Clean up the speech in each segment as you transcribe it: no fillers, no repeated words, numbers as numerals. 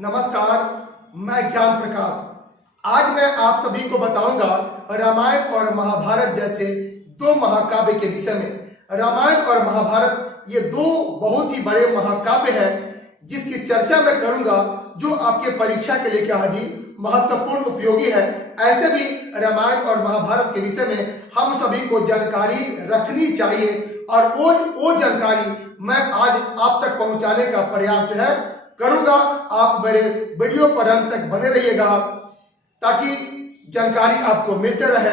नमस्कार, मैं ज्ञान प्रकाश। आज मैं आप सभी को बताऊंगा रामायण और महाभारत जैसे दो महाकाव्य के विषय में। रामायण और महाभारत ये दो बहुत ही बड़े महाकाव्य हैं जिसकी चर्चा मैं करूंगा, जो आपके परीक्षा के लिए क्या है जी महत्वपूर्ण उपयोगी है। ऐसे भी रामायण और महाभारत के विषय में हम सभी को जानकारी रखनी चाहिए और वो जानकारी मैं आज आप तक पहुंचाने का प्रयास जो है करूंगा। आप मेरे वीडियो पर अंत तक बने रहिएगा ताकि जानकारी आपको मिलते रहे।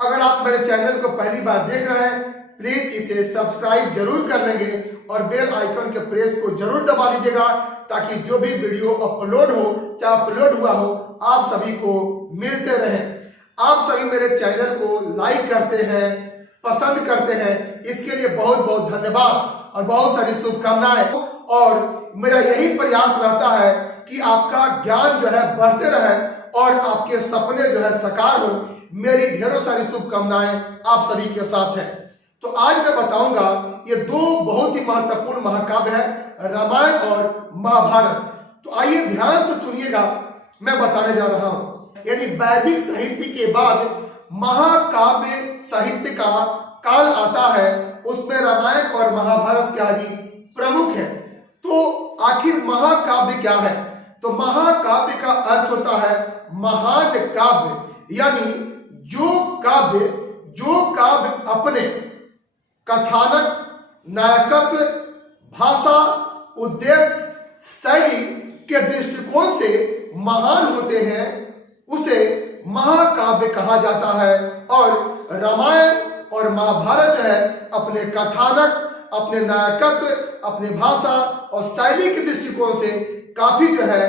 अगर आप मेरे चैनल को पहली बार देख रहे हैं, प्लीज इसे सब्सक्राइब जरूर कर लेंगे और बेल आइकन के प्रेस को जरूर दबा लीजिएगा ताकि जो भी वीडियो अपलोड हो चाहे अपलोड हुआ हो आप सभी को मिलते रहे। आप सभी मेरे चैनल को लाइक करते हैं, पसंद करते हैं, इसके लिए बहुत बहुत धन्यवाद और बहुत सारी शुभकामनाएं। और मेरा यही प्रयास रहता है कि आपका ज्ञान जो है बढ़ते रहे और आपके सपने जो है साकार हो। मेरी ढेरों सारी शुभकामनाएं आप सभी के साथ हैं। तो आज मैं बताऊंगा ये दो बहुत ही महत्वपूर्ण महाकाव्य है, रामायण और महाभारत। तो आइए ध्यान से सुनिएगा, मैं बताने जा रहा हूं। यानी वैदिक साहित्य के बाद महाकाव्य साहित्य का काल आता है, उसमें रामायण और महाभारत क्या जी प्रमुख है। तो आखिर महाकाव्य क्या है? तो महाकाव्य का अर्थ होता है महान काव्य, यानी जो काव्य अपने कथानक, नायकत्व, भाषा, उद्देश्य, शैली के दृष्टिकोण से महान होते हैं, उसे महाकाव्य कहा जाता है। और रामायण और महाभारत जो है अपने कथानक, अपने नायकत्व, अपने भाषा और शैली के दृष्टिकोण से काफी जो है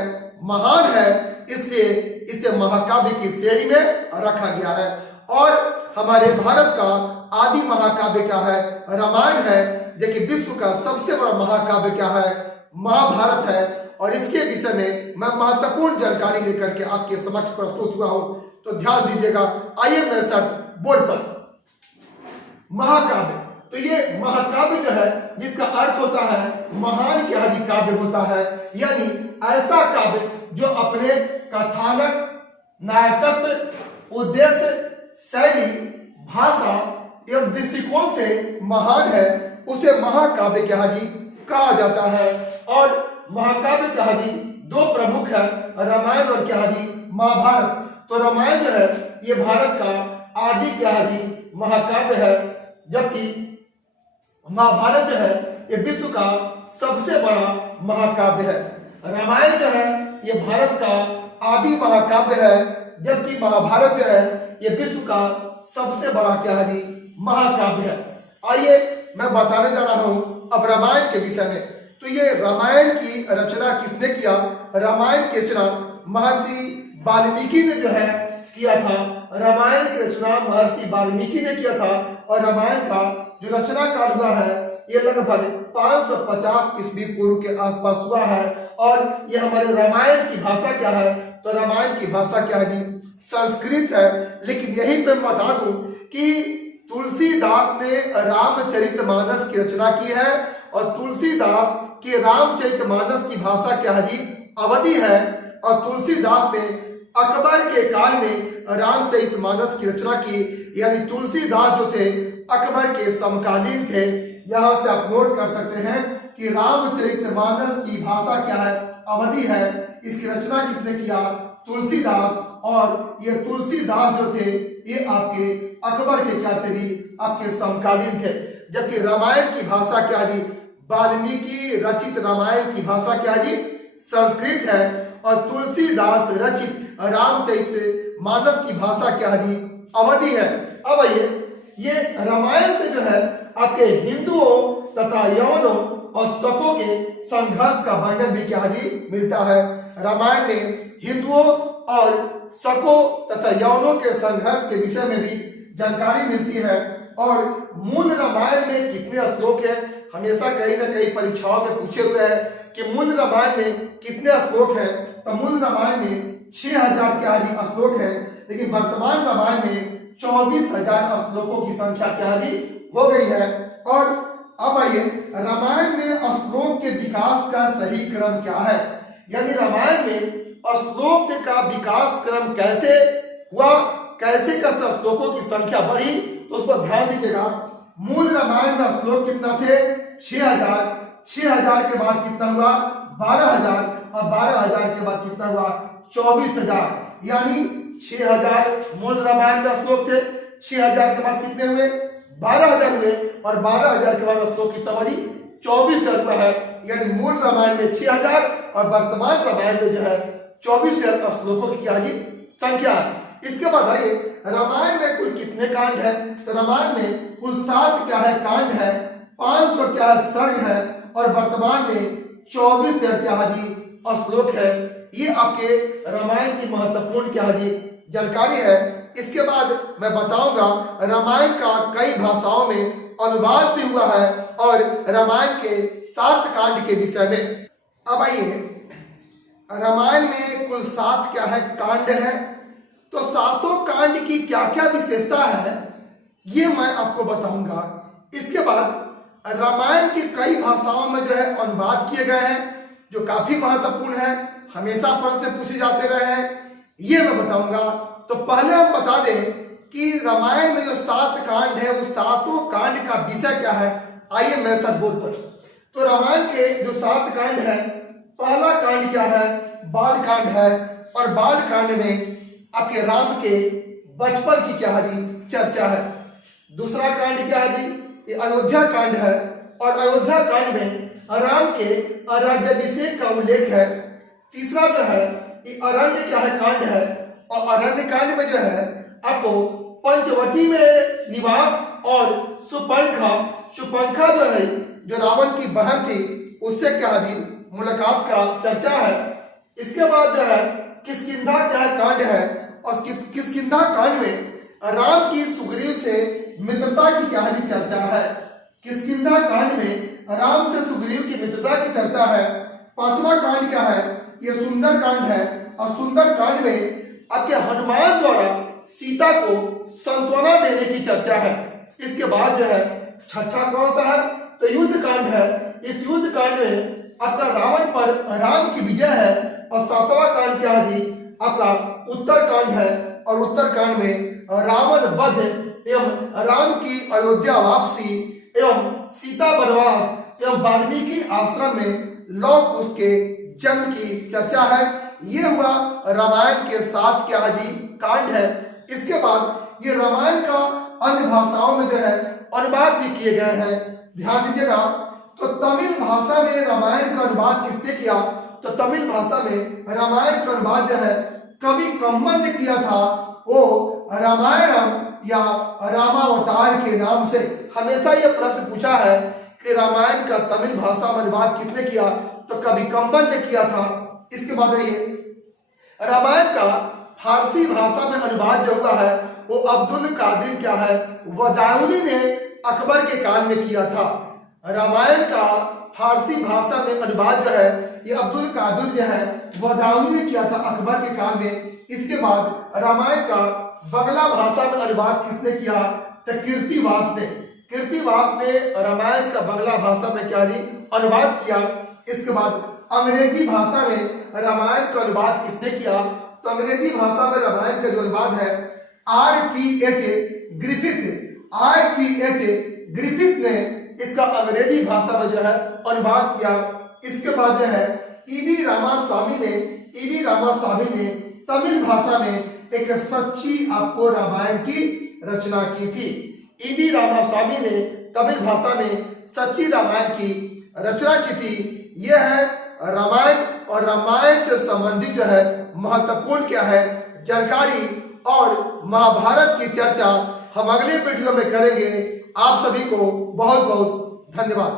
महान है, इसलिए इसे महाकाव्य की श्रेणी में रखा गया है। और हमारे भारत का आदि महाकाव्य क्या है? रामायण है। देखिए विश्व का सबसे बड़ा महाकाव्य क्या है? महाभारत है। और इसके विषय में मैं महत्वपूर्ण जानकारी लेकर के आपके समक्ष प्रस्तुत हुआ हूं, तो ध्यान दीजिएगा। आइए मेरे साथ बोर्ड पर। महाकाव्य, तो ये महाकाव्य जो है जिसका अर्थ होता है महान क्या जी काव्य होता है, यानी ऐसा काव्य जो अपने कथानक, नायकत्व, उद्देश्य, शैली, भाषा एवं दृष्टिकोण से महान है, उसे महाकाव्य क्या जी कहा जाता है। और महाकाव्य क्या जी दो प्रमुख है, रामायण और क्या जी महाभारत। तो रामायण जो है ये भारत का आदि क्या जी महाकाव्य है, जबकि महाभारत जो है ये विश्व का सबसे बड़ा महाकाव्य है। रामायण जो है ये भारत का आदि महाकाव्य है, जबकि महाभारत जो है ये विश्व का सबसे बड़ा क्या है जी महाकाव्य है। आइए मैं बताने जा रहा हूं अब रामायण के विषय में। तो ये रामायण की रचना किसने किया? रामायण की रचना महर्षि वाल्मीकि ने जो है किया था। रामायण की रचना महर्षि वाल्मीकि ने किया था। और रामायण का जो रचना काल हुआ है ये लगभग 550 ईस्वी पूर्व के आसपास हुआ है। और ये हमारे रामायण की भाषा क्या है? तो रामायण की भाषा क्या है जी संस्कृत है। लेकिन यही मैं बता दूं कि तुलसीदास ने रामचरितमानस की रचना की है और तुलसीदास के रामचरितमानस की भाषा क्या है जी अवधी है। और तुलसीदास ने अकबर के काल में रामचरितमानस की रचना की, यानी तुलसीदास जो थे अकबर के समकालीन थे। यहां से आप नोट कर सकते हैं कि रामचरितमानस की भाषा क्या है अवधी है। इसकी रचना किसने किया? तुलसीदास। और ये तुलसीदास जो थे ये आपके अकबर के क्या थे जी आपके समकालीन थे। जबकि रामायण की भाषा क्या जी वाल्मीकि रचित रामायण की भाषा क्या जी संस्कृत है। और तुलसीदास रचित रामचरितमानस की भाषा क्या जी अवधी है। अब आइए ये रामायण से जो है आपके हिंदुओं तथा यवनों और शकों के संघर्ष का वर्णन भी क्या जी मिलता है। रामायण में हिंदुओं और शकों तथा यवनों के संघर्ष के विषय में भी जानकारी मिलती है। और मूल रामायण में कितने श्लोक हैं? हमेशा कहीं ना कहीं परीक्षाओं में पूछे हुए हैं कि मूल रामायण में कितने श्लोक हैं। तो मूल रामायण में 6000 क्या जी श्लोक है, लेकिन वर्तमान रामायण में 24,000 श्लोकों की संख्या क्या जी हो गई है। और अब आइए रामायण में श्लोक के विकास का सही क्रम क्या है। यानी रामायण में श्लोक का विकास क्रम कैसे हुआ, कैसे कर श्लोकों की संख्या बढ़ी, तो उस पर ध्यान दीजिएगा। मूल रामायण में श्लोक कितना थे? 6000। 6000 के बाद कितना हुआ? 12000। और 12000 के बाद कितना हुआ? 24000। यानी 6000 मूल रामायण में श्लोक थे, 6000 के बाद कितने हुए? 12000 हुए। और 12000 के बाद श्लोक कितना बढ़ी? 24000 रुपया है। यानी मूल रामायण में 6000 और वर्तमान रामायण में जो है 24000 श्लोकों की क्या जी संख्या है। इसके बाद आइए रामायण में कुल कितने कांड है? तो रामायण में कुल 7 क्या है कांड है, 500 क्या है सर्ग है, और वर्तमान में 24000 क्या है जी श्लोक है। ये आपके रामायण की महत्वपूर्ण क्या है जी जानकारी है। इसके बाद मैं बताऊंगा रामायण का कई भाषाओं में अनुवाद भी हुआ है और रामायण के 7 कांड के विषय में। अब आइए रामायण में कुल 7 क्या है कांड है, तो 7 कांड की क्या क्या विशेषता है ये मैं आपको बताऊंगा। इसके बाद रामायण के कई भाषाओं में जो है अनुवाद किए गए हैं जो काफी महत्वपूर्ण है, हमेशा प्रश्न पूछे जाते रहे हैं, ये मैं बताऊंगा। तो पहले हम बता दें कि रामायण में जो 7 कांड है उस 7 कांड का विषय क्या है। आइए मैं सच बोल पर। तो रामायण के जो 7 कांड है, पहला कांड क्या है? बाल कांड है। और बाल कांड में आपके राम के बचपन की क्या है जी चर्चा है। दूसरा कांड क्या है जी? ये अयोध्या कांड है। और अयोध्या कांड में राम के राज्याभिषेक का उल्लेख है। तीसरा जो है ये अरण्य क्या है कांड है। और अरण्य कांड में जो है आपको पंचवटी में निवास और सुपंखा जो है जो रावण की बहन थी उससे क्या दी मुलाकात का चर्चा है। इसके बाद जो है किष्किंधा क्या है कांड है। और किष्किंधा कांड में राम की सुग्रीव से मित्रता की क्या है चर्चा है। किष्किंधा कांड में राम से सुग्रीव की मित्रता की चर्चा है। 5वां कांड क्या है? ये सुंदर कांड है। और सुंदर कांड में आपके हनुमान द्वारा सीता को सांत्वना देने की चर्चा है। इसके बाद जो है 6ठा कौन सा है? तो युद्ध कांड है। इस युद्ध कांड में आपका रावण पर राम की विजय है। और 7वां कांड क्या है जी? आपका उत्तर कांड है। और उत्तर कांड में रावण वध एवं राम की अयोध्या वापसी एवं सीता वनवास एवं वाल्मीकि आश्रम में लौ कुश के जन्म की चर्चा है। ये हुआ रामायण के 7 क्या जी कांड है। इसके बाद ये रामायण का अन्य भाषाओं में जो है अनुवाद भी किए गए हैं। ध्यान दीजिएगा। तो तमिल भाषा में रामायण का अनुवाद किसने किया? तो तमिल भाषा में रामायण का अनुवाद जो है कवि कम्मन ने किया था। वो रामायणम या रामावतार के नाम से। हमेशा ये प्रश्न पूछा है कि रामायण का तमिल भाषा में अनुवाद किसने किया? तो कवि कम्मन ने किया था। इसके बाद ये रामायण का फारसी भाषा में अनुवाद जो हुआ है वो अब्दुल कादिर क्या है वदायूनी ने अकबर के काल में किया था। रामायण का फारसी भाषा में अनुवाद जो है ये अब्दुल कादिर जो है वदायूनी ने किया था अकबर के काल में। इसके बाद रामायण का बंगला भाषा में अनुवाद किसने किया? तो कीर्तिवास ने। कीर्तिवास ने रामायण का बंगला भाषा में क्या जी अनुवाद किया। इसके बाद अंग्रेजी भाषा में रामायण का अनुवाद किसने किया? तो अंग्रेजी भाषा में रामायण का जो अनुवाद है R.T.H. ग्रिफिथ ने इसका अंग्रेजी भाषा में जो है अनुवाद किया। इसके बाद जो है ईवी रामास्वामी ने तमिल भाषा में एक सच्ची आपको रामायण की रचना की थी। ईवी रामास्वामी ने तमिल भाषा में सच्ची रामायण की रचना की थी। यह है रामायण। और रामायण से संबंधित जो है महत्वपूर्ण क्या है जानकारी और महाभारत की चर्चा हम अगले वीडियो में करेंगे। आप सभी को बहुत बहुत धन्यवाद।